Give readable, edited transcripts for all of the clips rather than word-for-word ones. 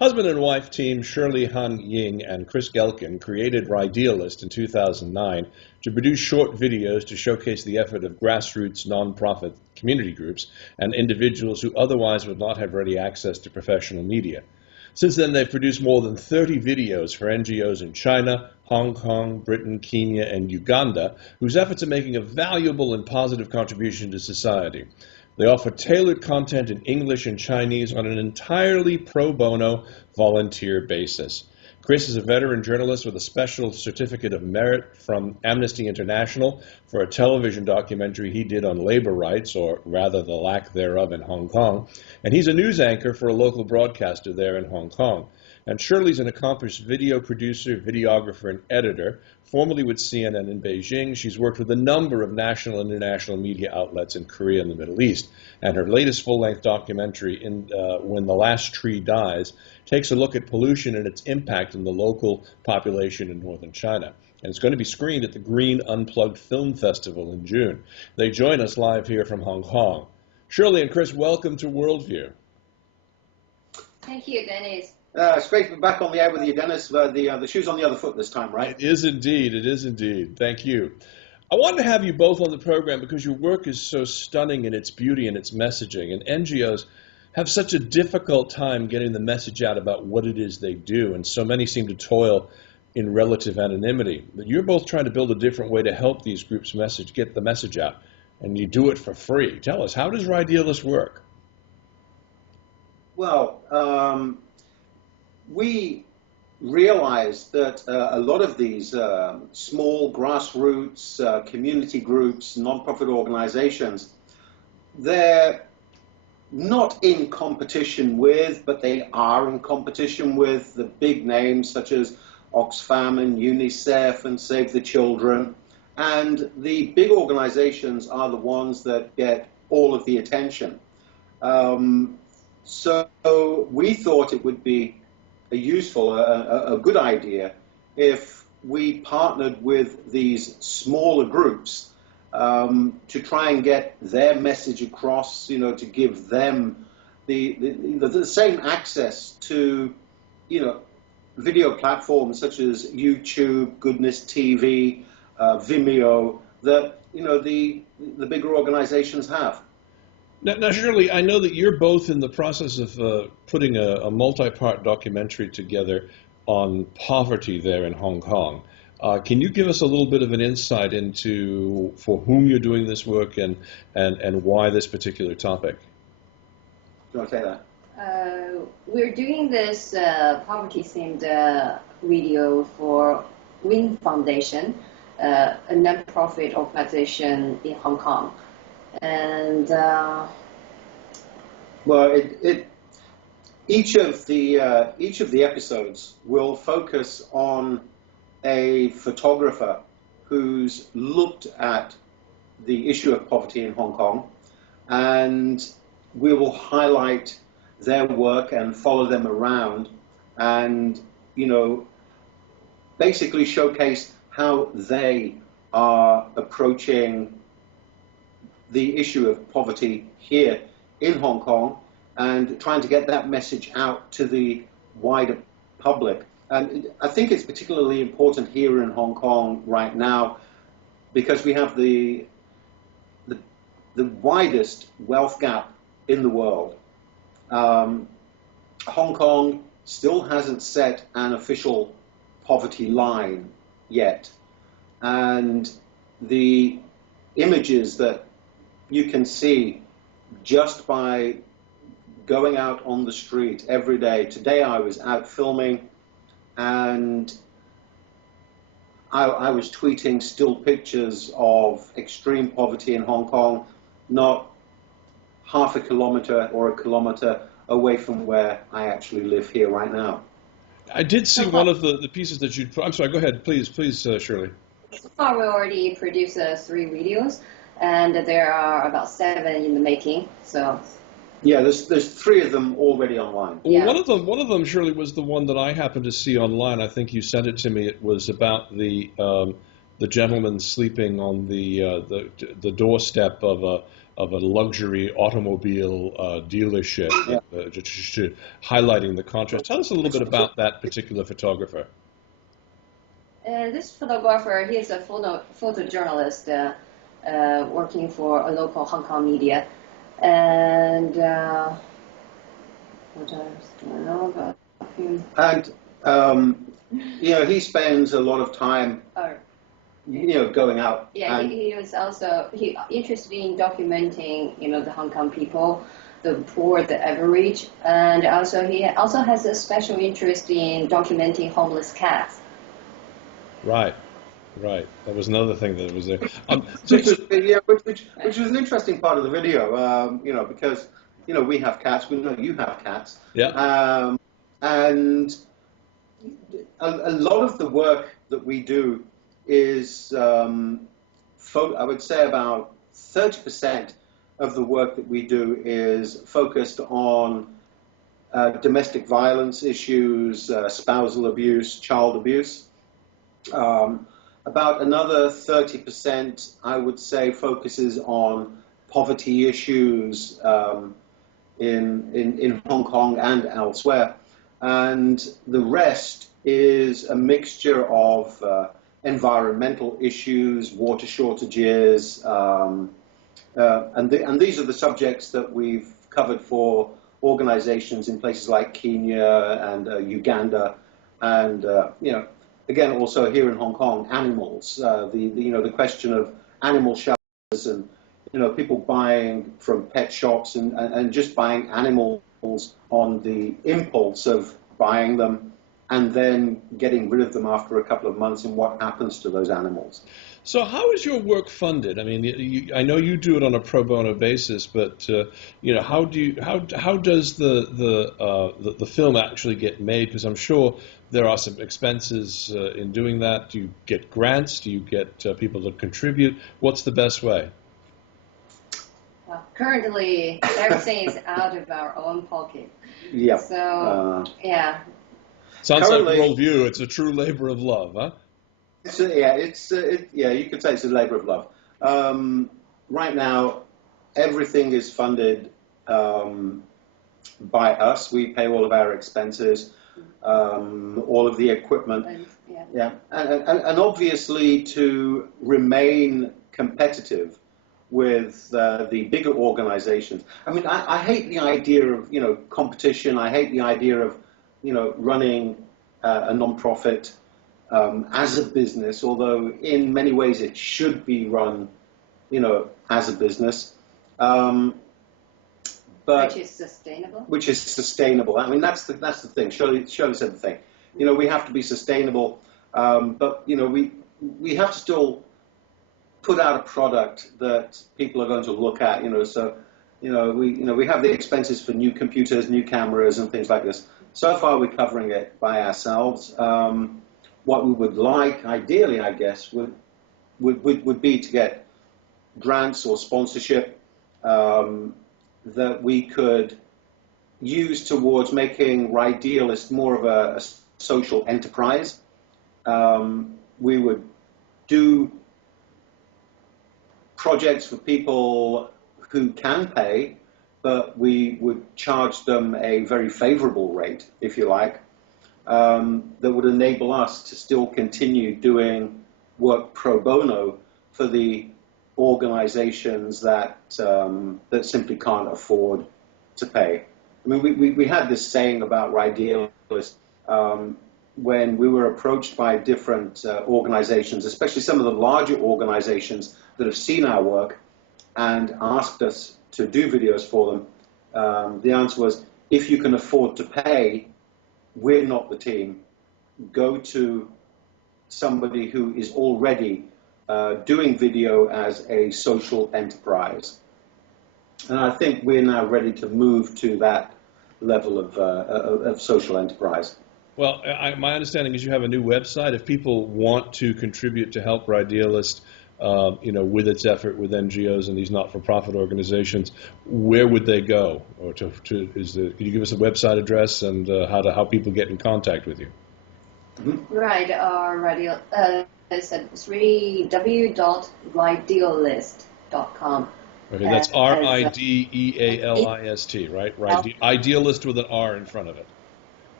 Husband and wife team Shirley Ying and Chris Gelken created Ridealist in 2009 to produce short videos to showcase the effort of grassroots nonprofit community groups and individuals who otherwise would not have ready access to professional media. Since then, they've produced more than 30 videos for NGOs in China, Hong Kong, Britain, Kenya, and Uganda, whose efforts are making a valuable and positive contribution to society. They offer tailored content in English and Chinese on an entirely pro bono volunteer basis. Chris is a veteran journalist with a special certificate of merit from Amnesty International for a television documentary he did on labor rights, or rather the lack thereof, in Hong Kong. And he's a news anchor for a local broadcaster there in Hong Kong. And Shirley's an accomplished video producer, videographer, and editor. Formerly with CNN in Beijing, she's worked with a number of national and international media outlets in Korea and the Middle East. And her latest full-length documentary, When the Last Tree Dies, takes a look at pollution and its impact on the local population in northern China. And it's going to be screened at the Green Unplugged Film Festival in June. They join us live here from Hong Kong. Shirley and Chris, welcome to Worldview. Thank you, Dennis. It's great to be back on the air with you, Dennis. The shoe's on the other foot this time, right? It is indeed. It is indeed. Thank you. I wanted to have you both on the program because your work is so stunning in its beauty and its messaging. And NGOs have such a difficult time getting the message out about what it is they do. And so many seem to toil in relative anonymity. But you're both trying to build a different way to help these groups get the message out. And you do it for free. Tell us, how does Ridealist work? Well, we realized that a lot of these small grassroots community groups, nonprofit organizations, they're not in competition with, but they are in competition with the big names such as Oxfam and UNICEF and Save the Children. And the big organizations are the ones that get all of the attention. So we thought it would be a good idea if we partnered with these smaller groups to try and get their message across, to give them the same access to, video platforms such as YouTube, Goodness TV, Vimeo, that, the bigger organizations have. Now, Shirley, I know that you're both in the process of putting a multi-part documentary together on poverty there in Hong Kong. Can you give us a little bit of an insight into for whom you're doing this work and why this particular topic? Do you want to say that? We're doing this poverty-themed video for Win Foundation, a non-profit organization in Hong Kong. And well, each of the episodes will focus on a photographer who's looked at the issue of poverty in Hong Kong, and we will highlight their work and follow them around, and basically showcase how they are approaching the issue of poverty here in Hong Kong and trying to get that message out to the wider public. And I think it's particularly important here in Hong Kong right now because we have the widest wealth gap in the world. Hong Kong still hasn't set an official poverty line yet. And the images that you can see just by going out on the street every day. Today I was out filming and I was tweeting still pictures of extreme poverty in Hong Kong, not half a kilometer or a kilometer away from where I actually live here right now. I did see one of the pieces that you put. I'm sorry, go ahead, please, Shirley. So far, we already produced 3 videos, and there are about 7 in the making. So. Yeah, there's 3 of them already online. Well, yeah. One of them, Shirley, was the one that I happened to see online. I think you sent it to me. It was about the gentleman sleeping on the doorstep of of a luxury automobile dealership, Yeah. just highlighting the contrast. Tell us a little bit about that particular photographer. This photographer, he is a photojournalist working for a local Hong Kong media. And what else do I know about him? And he spends a lot of time, going out. Yeah, he was also interested in documenting, the Hong Kong people, the poor, the average, and also he also has a special interest in documenting homeless cats. Right. That was another thing that was there. Which was an interesting part of the video, because we have cats, we know you have cats, yeah, and a lot of the work that we do is, I would say about 30% of the work that we do is focused on domestic violence issues, spousal abuse, child abuse. About another 30%, I would say, focuses on poverty issues in Hong Kong and elsewhere. And the rest is a mixture of environmental issues, water shortages, and these are the subjects that we've covered for organizations in places like Kenya and Uganda, and again also here in Hong Kong, animals. The question of animal shelters and people buying from pet shops and just buying animals on the impulse of buying them and then getting rid of them after a couple of months, and what happens to those animals. So how is your work funded? I mean, I know you do it on a pro bono basis, but how does the film actually get made? Because I'm sure there are some expenses in doing that. Do you get grants? Do you get people to contribute? What's the best way? Well, currently, everything is out of our own pocket. Yeah. So, yeah. Sounds like worldview. It's a true labor of love, huh? You could say it's a labor of love. Right now, everything is funded by us. We pay all of our expenses, all of the equipment. And obviously, to remain competitive with the bigger organizations. I mean, I hate the idea of competition. I hate the idea of running a non-profit as a business, although in many ways it should be run, as a business. But which is sustainable. Which is sustainable. I mean, that's the thing. Shirley said the thing. We have to be sustainable, but we have to still put out a product that people are going to look at. So we have the expenses for new computers, new cameras, and things like this. So far, we're covering it by ourselves. What we would like, ideally, I guess, would be to get grants or sponsorship that we could use towards making Ridealist more of a social enterprise. We would do projects for people who can pay, but we would charge them a very favorable rate, if you like, that would enable us to still continue doing work pro bono for the organizations that simply can't afford to pay. I mean, we had this saying about Ridealist when we were approached by different organizations, especially some of the larger organizations that have seen our work and asked us to do videos for them. The answer was, if you can afford to pay, we're not the team. Go to somebody who is already doing video as a social enterprise. And I think we're now ready to move to that level of social enterprise. Well, my understanding is you have a new website. If people want to contribute to help Ridealist, with its effort with NGOs and these not-for-profit organizations, where would they go? Or can you give us a website address and how people get in contact with you? Mm-hmm. Right, it's at www.ridealist.com. Okay, that's as Ridealist, right? Idealist with an R in front of it.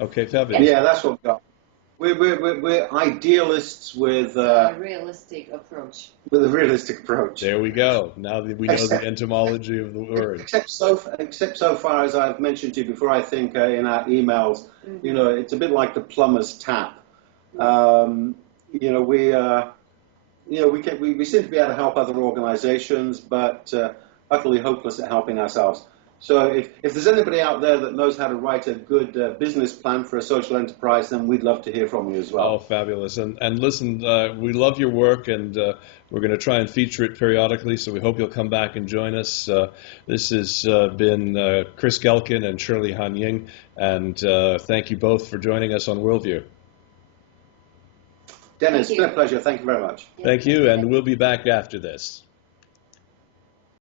Okay, fabulous. Yeah, that's what we got. We're idealists with a realistic approach. with a realistic approach. There we go. Now that we know the etymology of the word. Except so far as I've mentioned to you before, I think in our emails, you know, it's a bit like the plumber's tap. You know, we seem to be able to help other organisations, but utterly hopeless at helping ourselves. So if there's anybody out there that knows how to write a good business plan for a social enterprise, then we'd love to hear from you as well. Oh, fabulous. And listen, we love your work, and we're going to try and feature it periodically, so we hope you'll come back and join us. This has been Chris Gelken and Shirley Han-Ying, and thank you both for joining us on Worldview. Dennis, it's been a pleasure. Thank you very much. Thank you, and we'll be back after this.